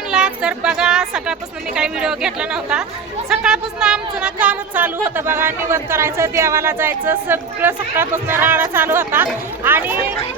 सगळ्यांना तर बघा सकाळपासून मी काही व्हिडिओ घेतला नव्हता. सकाळपासून आमचं ना कामच चालू होतं बघा. निवड करायचं देवाला जायचं सगळं सकाळपासून राडा चालू होता. आणि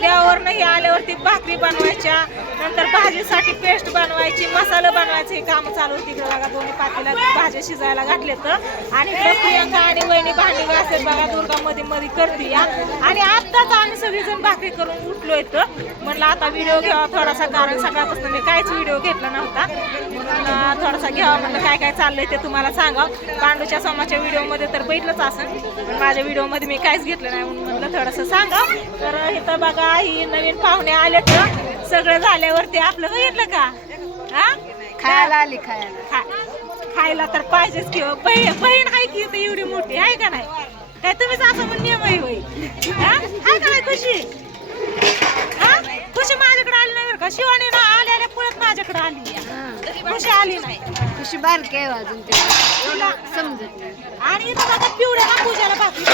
देवावरनं हे आल्यावरती भाकरी बनवायच्या नंतर भाजीसाठी पेस्ट बनवायची मसाला बनवायचं. हे काम चालू होती इकडे बघा दोन्ही पातीला भाज्या शिजायला घातले तर आणि प्रियंका आणि वहिनी भांडी असेल बघा दुर्गा मध्ये मध्ये करते या. आणि आत्ताच आम्ही सगळेजण भाकरी करून उठलो इथं. म्हणलं आता व्हिडिओ घ्यावा थोडासा कारण सकाळपासून मी काहीच व्हिडिओ घेतला नव्हता म्हणून थोडासा घ्यावा म्हणलं काय काय चाललंय ते तुम्हाला सांगा पांडूच्या समाच्या व्हिडिओमध्ये तर बघितलंच असेल. पण माझ्या व्हिडिओमध्ये मी काहीच घेतलं नाही म्हणून म्हणलं थोडंसं सांगा तर इथं बघा ही नवीन पाहुणे आले तर सगळं झाल्यावरती आपलं बघितलं का? हा? खायला आली खायला. खायला तर पाहिजेच की हो. बहीण आहे की इथं एवढी मोठी? आहे का नाही? काय तुम्हीच असं म्हणून नियम आहे होय. हा? का नाही खुशी? हा? खुशी माझ्याकडे आली नाही बरं का? शिवानी ना आल्याला परत माझ्याकडे आली. खुशी आली नाही? कशी बारकी आहे अजून ते. समजत नाही. आणि इथं बघा पिवळ्या ना पूजाला भाकरी.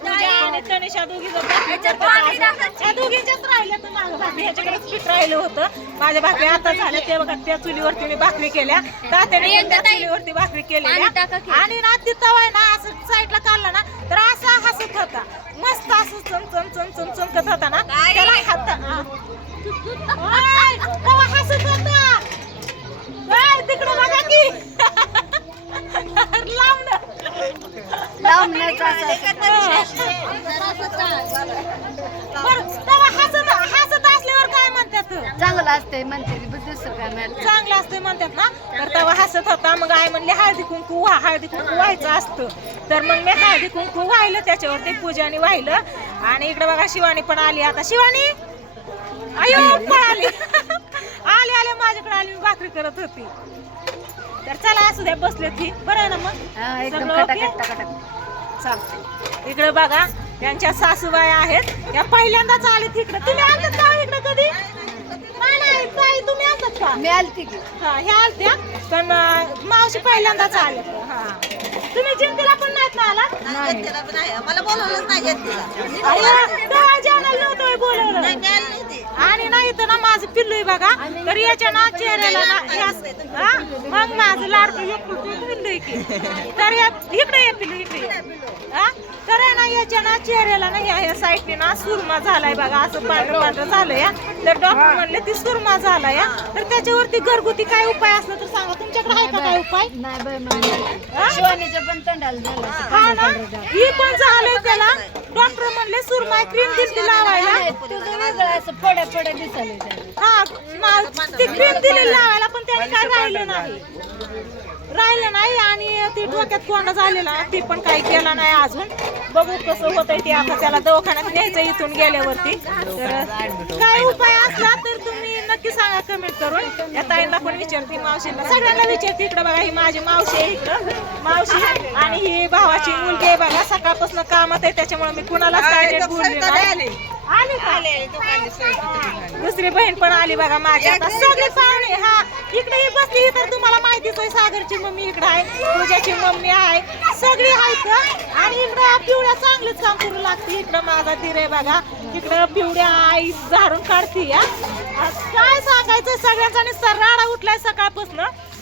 पूजा आणि तनिषा दोघी जण भाकरी करतात. त्या दोघींच्याच राहिल्या तर माझं भाकरी ह्याच्याकडेच पीठ राहिलं होतं. माझ्या भाकरी आता झाल्या. ते बघा त्या चुलीवरती मी भाकरी केल्या. तात्याने त्या चुलीवरती भाकरी केलेल्या. आणि ना ती तवा आहे ना असं साईडला काढला ना तर असा हसत होता. मस्त असं चम चम चम चम चमकत होता ना. त्याला हात हा. तिकडं बघा की. हसत हसत असल्यावर काय म्हणतात? चांगलं असतंय म्हणते दुसरं काय नाही चांगलं असते म्हणतात ना. तर तेव्हा हसत होता. मग आई म्हणले हळदी कुंकू व्हा हळदी कुंकू व्हायचं असतं. तर मग मी हळदी कुंकू वाहिलं त्याच्यावरती पूजाने वाहिलं आणि इकडे बघा शिवानी पण आली. आता शिवानी? अयो पळाली. करत होती. तर चला असू द्या बसले ती. बरं आहे ना मग? हा, सगळं ओके? चालतंय. इकडे बघा त्यांच्या सासूबाई आहेत. या पहिल्यांदाच आलेत इकडे. तुम्ही आणतात का इकडे कधी? नाही नाही ताई तुम्ही आणतात का? मी आलती हा ह्या आलत्या पण मावशी पहिल्यांदाच आले हा. तुम्ही जयंतीला पण नाहीत ना आला? नाही मला बोलवलंच नाही बोलवलं नाही, मिळाली नव्हती. आणि नाही इथं ना माझं पिल्लू आहे बघा तर याच्या ना चेहऱ्याला ना हा? मग माझं लाडकं एक पिल्लू आहे की तर या इकडे ये पिल्लू इकडे ये. हा? तर आहे ना याच्या ना चेहऱ्याला ना ह्या ह्या साईडने ना सुरमा झालाय बघा असं पांढरं पांढरं झालं या. तर डॉक्टर म्हणले ती सुरमा झाला या. तर त्याच्यावरती घरगुती काय उपाय असला तर सांगा. तुमच्याकडे आहे का काय उपाय? नाही बाई हा? शिवानीच्या पण तंडाला झालं असं. हा ना? ही पण झालंय त्याला. डॉक्टर म्हणले सुरमा क्रीम दिली लावायला. तुझं वेगळं असं फोड्या फोड्या दिसायला त्याला. हा मा- ती क्रीम दिलेली लावायला पण त्याने काय राहिलं नाही. राहिलं नाही आणि ती डोक्यात कोंडा झालेला. ती पण काही केला नाही अजून. बघू कसं होतंय ते आता त्याला दवाखान्यात न्यायचं इथून गेल्यावरती. तर काय उपाय असला तर तुम्ही नक्की सांगा कमेंट करून. या ताईंना पण विचारते मावशींना. सगळ्यांना विचारते इकडे बघा ही माझी मावशी आहे इकडं. मावशी आणि ही भावाची मुलगी आहे बघा सकाळपासून कामात आहे त्याच्यामुळे मी कुणालाच काय बोलली नाही? दुसरी बहीण पण आली बघा माझी. आता सगळे पाहुणे हा इकडे ही बसली तर तुम्हाला माहितीच आहे सागरची मम्मी इकडे आहे पूजाची मम्मी आहे. सगळी आहेत आणि इकडे पिवळ्या चांगलीच काम करू लागते. इकडं माझा धीर आहे बघा. इकडं पिवळ्या आई झाडून काढते या काय सांगायचं? सगळ्यांचा नुसता राडा उठलाय सकाळपासून.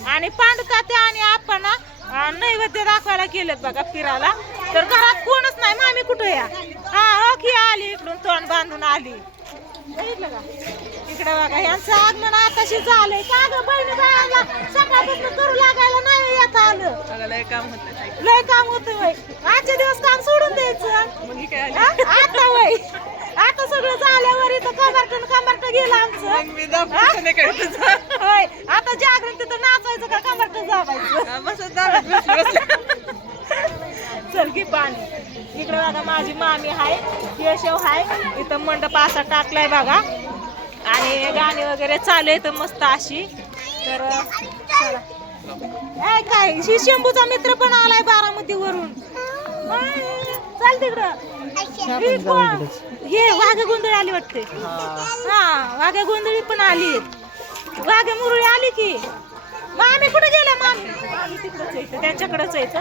आणि पांडुतात्या आणि आपण नैवेद्य दाखवायला गेलेत बघा फिरायला. तर घरात कोणच नाही. मामी कुठे या? हा ओके आली इकडून तोंड बांधून आली. बघितलं का? इकडे बघा यांचं आगमन आताशी झालंय का ग? बहिणी बाळाला सकाळपासून करू लागायला नाही येत आलं. लय काम होत वय आजचे दिवस काम सोडून द्यायचं. हा? आता वय आता सगळं झाल्यावर इथं कमरटून कमरट गेलं आमचं. हा? होय. आता जागरण तिथं नाचायचं का? कमरट जावायचं. चल की पाणी इकडे बघा माझी मामी आहे केशव आहे इथं मंडप असा टाकलाय बघा. आणि गाणी वगैरे चालू आहे तर मस्त अशी. तर काय ही शंभूचा मित्र पण आलाय बारामती वरून. चल तिकडं. ही वाघ गोंधळी आली वाटते. हा. वाघ गोंधळी पण आली. वाघ मुरळी आली की. मामी कुठे गेल्या मामी? तिकडच यायचं त्यांच्याकडेच यायचं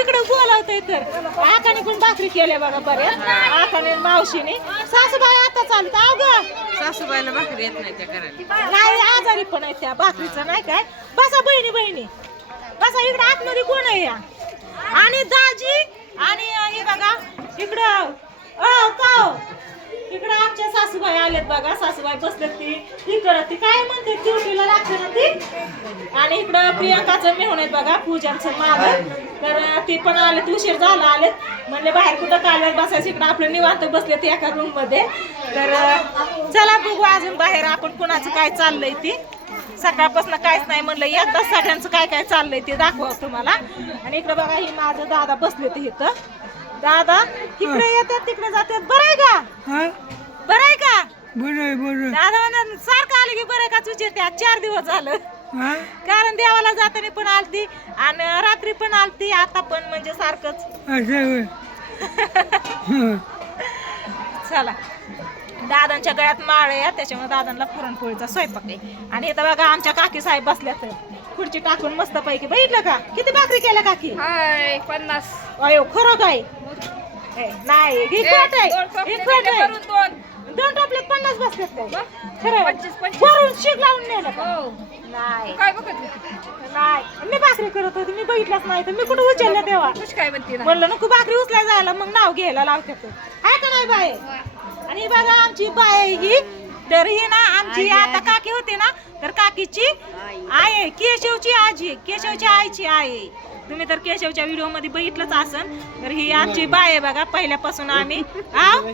इकडे बोलावतंय तर. आकाने पण भाकरी केल्या बघा बऱ्याच आकाने मावशीने. सासूबाई आता चालत ग. सासूबाईला भाकरी येत नाही त्या करायला नाही आजारी पण आहेत त्या. भाकरीचं नाही काय? बसा बहिणी बहिणी. बसा इकडे आतमध्ये कोण आहे या? आणि दाजी आणि हे बघा इकडं अ काव इकडं आमच्या सासूबाई आलेत बघा. सासूबाई बसलेत ती. ती करत ती काय म्हणते? ड्युटीला लागते ना ती. आणि इकडं प्रियंकाचं मेहून आहेत बघा पूजाचं माग. तर ती पण आलेत उशीर झाला आलेत म्हणले बाहेर कुठं कालव्यात बसायचं? इकडं आपलं निवांत बसले ते एका रूममध्ये तर चला बघू अजून बाहेर आपण कुणाचं काय चाललंय ती. सकाळपासून काहीच नाही म्हणलं. एकदा सगळ्यांचं काय काय चाललंय ते दाखवा तुम्हाला. आणि इकडे बघा ही माझं दादा बसले ते इथं. दादा तिकडे येतात तिकडे जातात. बरं आहे का? बरं आहे का? दादा म्हणा सारखं आलं की बरं आहे का तुझे? त्या चार दिवस झालं. कारण देवाला जाताना पण आलती आणि रात्री पण आलती आता पण म्हणजे सारखंच. चला. दादांच्या गळ्यात माळ आहे त्याच्यामुळे दादांना पुरणपोळीचा स्वयंपाक आहे. आणि इथं बघा आमच्या काकी साहेब बसल्यात. खुर्ची टाकून मस्त पैकी बघितलं का? किती भाकरी केल्या काकी? हाय पन्नास. अयो खरं काय? नाही ही खोट आहे. ही खोट आहे. दोन. टोपल्यात पन्नास बसल्यात काय खरं पंचवीस, पंचवीस. वरून शिक लावून नेलं का? हो. नाही. काय बघत होती? नाही. मी भाकरी करत होती मी बघितलंच नाही. तर मी कुठे उचललं तेव्हा? खुश काय म्हणते ना? म्हणलं नको भाकरी उचलाय जायला. मग नाव घ्यायला लावतात आहे का नाही बाय आणि ही बघा आमची बाय आहे ही. तर ही ना आमची आता काकी होती ना तर काकीची आई आहे. केशवची आजी आहे. केशवच्या आईची आई आहे. तुम्ही तर केशवच्या व्हिडिओमध्ये बघितलंच असन. तर ही आमची बाय आहे बघा पहिल्यापासून आम्ही. आव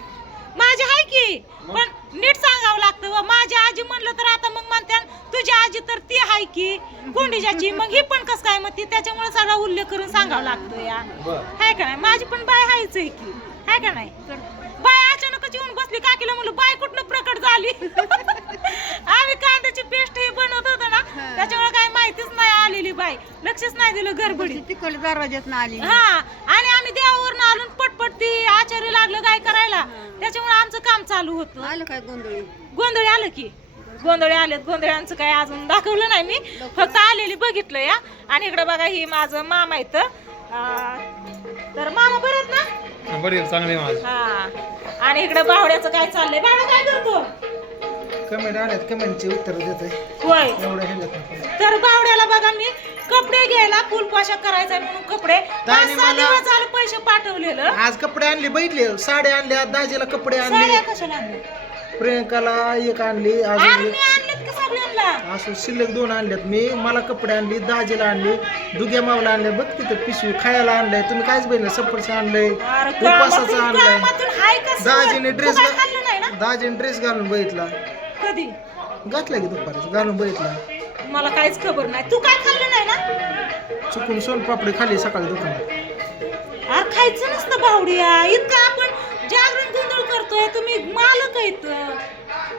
माझी आहे की? पण नीट सांगावं लागतं व. माझी आजी म्हणलं तर आता मग म्हणते तुझी आजी तर ती आहे की? गोंडीजाची मग ही पण कस काय मग ती त्याच्यामुळे सगळा उल्लेख करून सांगावं लागतं या. हाय का नाही? माझी पण बाय हायच आहे की. हाय का नाही? अचानकच येऊन बसली काकीला म्हणलं बाय कुठनं प्रकट झाली? आम्ही कांद्याची पेस्ट हे बनवत होतो ना त्याच्यामुळे काय माहितीच नाही आलेली बाय लक्षच नाही दिलं गडबडी तिकडे दरवाज्यात आली हा आणि आम्ही देवावरून आलो पटपट ती आचार्य लागलं काय करायला. त्याच्यामुळे आमचं काम चालू होतं. आलं काय गोंधळी? गोंधळी आलं की. गोंधळी आलेत गोंधळ्यांचं काय अजून दाखवलं नाही मी. फक्त आलेली बघितलं या. आणि इकडे बघा ही माझं मामा इथं तर मामा बरं आहेत ना? बरी चांगले माझ. हा. आणि इकडे बावड्याचं काय चाललंय? बावडा काय करतो? कमेंट आल्यात कमेंटचे उत्तर होय. एवढं ह्याच्यात तर बावड्याला बघा मी कपडे घ्यायला फुल पोशाख करायचा म्हणून कपडे. पाच ताईने सहा मला- दिवस झालं पैसे पाठवलेलं. आज कपडे आणले बघितले साड्या आणल्या दाजीला कपडे साड्या आणले कशाला आणल्या? प्रियंकाला एक आणली अजून असं शिल्लक दोन आणल्यात मी. मला कपडे आणली दाजीला आणली दुग्या मावला आणले बघ तिथं पिशवी खायला आणलंय. तुम्ही कायच बघितलं सफरचं आणलंय उपासाचं आणलंय. दाजीने ड्रेस दाजीने ड्रेस घालून बघितला. कधी? घातला की दुपारी घालून बघितला. मला काहीच खबर नाही. तू काय खाल्लं नाही ना? चुकून सोनपापडी खाली सकाळी दुकानात. अरे खायचं नसतं बावड्या इतकं आपण जागरण गोंधळ करतोय. तुम्ही मालक आहेत.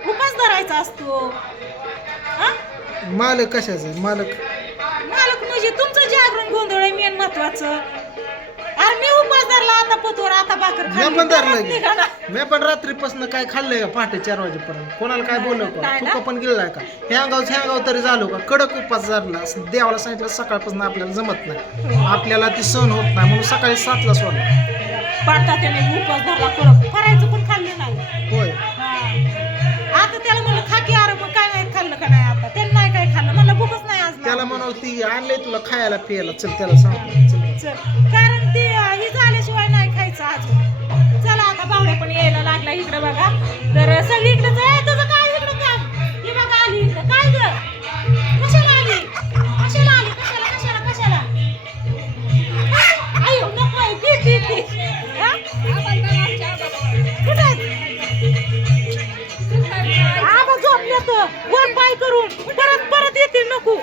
उपास धरायचा असतो. हा? मालक कशाचं? मालक. मालक म्हणजे तुमचं जागरण गोंधळ आहे मेन महत्वाचं. अरे मी उपास धरला आता पतवर आता भाकर मी. पण धरलं. की. मी पण रात्रीपासून काय खाल्लंय का? पहाटे चार वाजेपर्यंत. कोणाला काय बोललो का? नाही ना. तुका पण गेलाय का? ह्या गाव ह्या गाव तरी झालो का? कडक उपास झाला देवाला सांगितलं सकाळपासून आपल्याला जमत नाही. आपल्याला ती सण होत नाही. म्हणून सकाळी सातला सोडलं. पाडता त्याने उपास धरला कडक. करायचं पण ती आणलंय तुला खायला पियाला चल त्याला सांग. चल चल. कारण ते ही हे झाल्याशिवाय नाही खायचं अजून. चला आता बावड्या पण यायला लागला इकडे बघा. तर सगळी इकडे तुझं काय इकडं काम? ही बघा आली इकडं. काय ग? कशाला आली? कशाला आली? कशाला कशाला कशाला? आयो नको आहे, ती ती ती हा? कुठं आहेत? आबा झोपल्यात वर पाय करून. परत परत येते नको.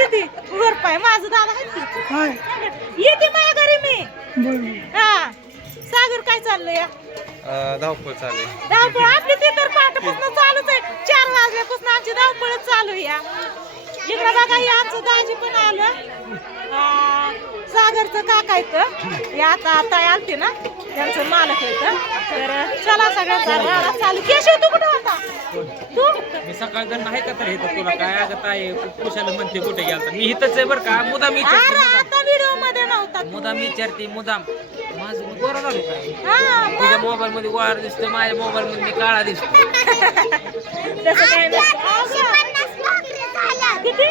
येते. वर पाय माझं दादा आहे की येते माझ्या घरी मी. हा. सागर काय चाललंय या? धावपळ चालेल धावपळ? आपली ते तर पाठपासून चालूच आहे. चार वाजल्यापासून आमची धावपळच चालू आहे या. इकडं बघा हे आमचं दाजी पण आलं. सागरचं काका येतं हे आता आता आलते ना त्यांचं मालक येतं तर. चला सगळ्यांचा राडा चालू. केशव तू कुठं होता? तू? मी सकाळ जर नाही का तर इथं तुला काय अगं ताई कुशाला म्हणते कुठे गेलता मी इथंच आहे बरं का. मुदाम अरे विचारते आता व्हिडिओमध्ये नव्हता. तू. मुदाम विचारते मुदाम. माझं मी गोरा झालो काय? हा तुझ्या मोबाईल मध्ये वार दिसतो माझ्या मोबाईल मध्ये मी काळा दिसतो तसं काय नसतं. अगं, किती?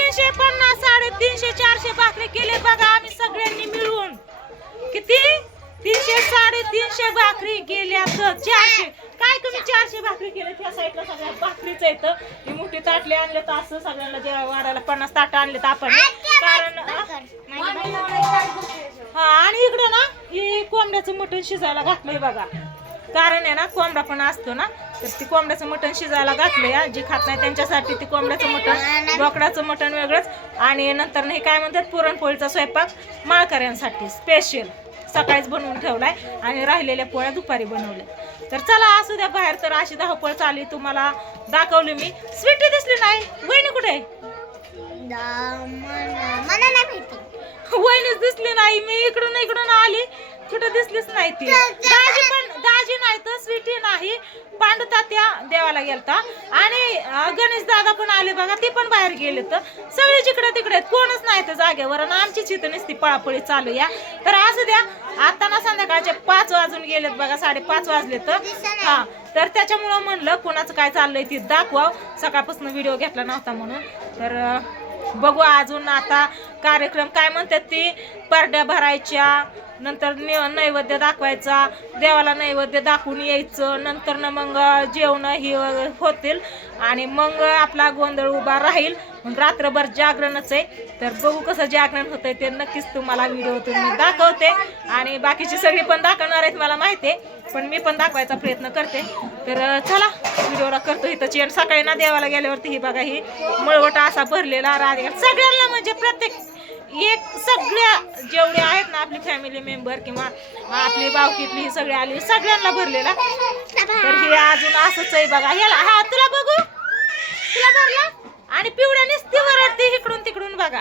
तीनशे पन्नास साडेतीनशे चारशे भाकरी केले बघा आम्ही सगळ्यांनी मिळून. किती? तीनशे साडेतीनशे भाकरी केल्या चारशे. काय तुम्ही चारशे भाकरी केले? त्या साईडला सगळ्या भाकरीच येतं ती मोठी ताटली आणले तर असं सगळ्यांना जेव्हा वाढायला पन्नास ताट आणले तर आपण. कारण हा आणि इकडं ना ही कोंबड्याचं मटण शिजायला घातलंय बघा. कारण आहे ना कोंबडा पण असतो ना तर ती कोंबड्याचं मटण शिजायला घातलंय या जे खात नाही त्यांच्यासाठी ती कोंबड्याचं मटण बोकडाचं मटण वेगळंच. आणि नंतर हे काय म्हणतात पुरणपोळीचा स्वयंपाक माळकऱ्यांसाठी स्पेशल सकाळीच बनवून ठेवलाय आणि राहिलेल्या पोळ्या दुपारी बनवल्या. तर चला असू द्या बाहेर तर अशी धावपळ चालली तुम्हाला दाखवली मी. स्वीटी दिसली नाही. वहिनी कुठे आहे? वहिनीच दिसली नाही मी इकडून इकडून आली कुठं दिसलीच नाही ती. दाजी पण दाजी नाही तर स्वीटी नाही. पांडुतात्या देवाला गेलता. आणि गणेश दादा पण आले बघा ते पण बाहेर गेले तर. सगळे जिकडे तिकडे आहेत. कोणच नाही तर जागेवर. आणि आमची इथं नसती पळापळी चालू या. तर असू द्या आता ना संध्याकाळचे पाच वाजून गेलेत बघा साडेपाच वाजले तर. हा तर त्याच्यामुळं म्हणलं कोणाचं काय चाललंय ते दाखवाव. सकाळपासून व्हिडिओ घेतला नव्हता म्हणून. तर बघू अजून आता कार्यक्रम काय म्हणतात ती? पारड्या भरायच्या नंतर नैवेद्य दाखवायचा देवाला नैवेद्य दाखवून यायचं नंतर न मग जेवणं ही होतील आणि मग आपला गोंधळ उभा राहील. मग रात्रभर जागरणच आहे. तर बघू कसं जागरण होतंय ते नक्कीच तुम्हाला व्हिडिओतून मी दाखवते. आणि बाकीची सगळी पण दाखवणार आहेत मला माहिती आहे. पण मी पण दाखवायचा प्रयत्न करते. तर चला व्हिडिओला करतो इथं आणि सकाळी ना देवाला गेल्यावरती ही बघा ही मळवटा असा भरलेला राधे सगळ्यांना म्हणजे प्रत्येक एक सगळ्या जेवढे आहेत ना आपली फॅमिली मेंबर किंवा आपली बावकीतली ही सगळी आली सगळ्यांना भरलेला. तर हे अजून असंच आहे बघा. ह्याला हा तुला बघू? तुला भरला? आणि पिवळ्या निस्ती वरडते इकडून तिकडून बघा.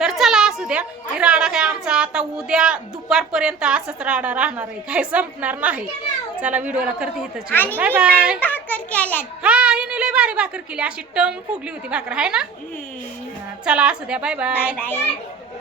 तर चला असू द्या. ही राडा काय आमचा आता उद्या दुपारपर्यंत असंच राडा राहणार आहे. काही संपणार नाही. चला व्हिडिओला करते इथं बाय बाय हा हिने लय भारी भाकर केली. अशी टम फुगली होती भाकर. आहे ना? चला असू द्या. Bye bye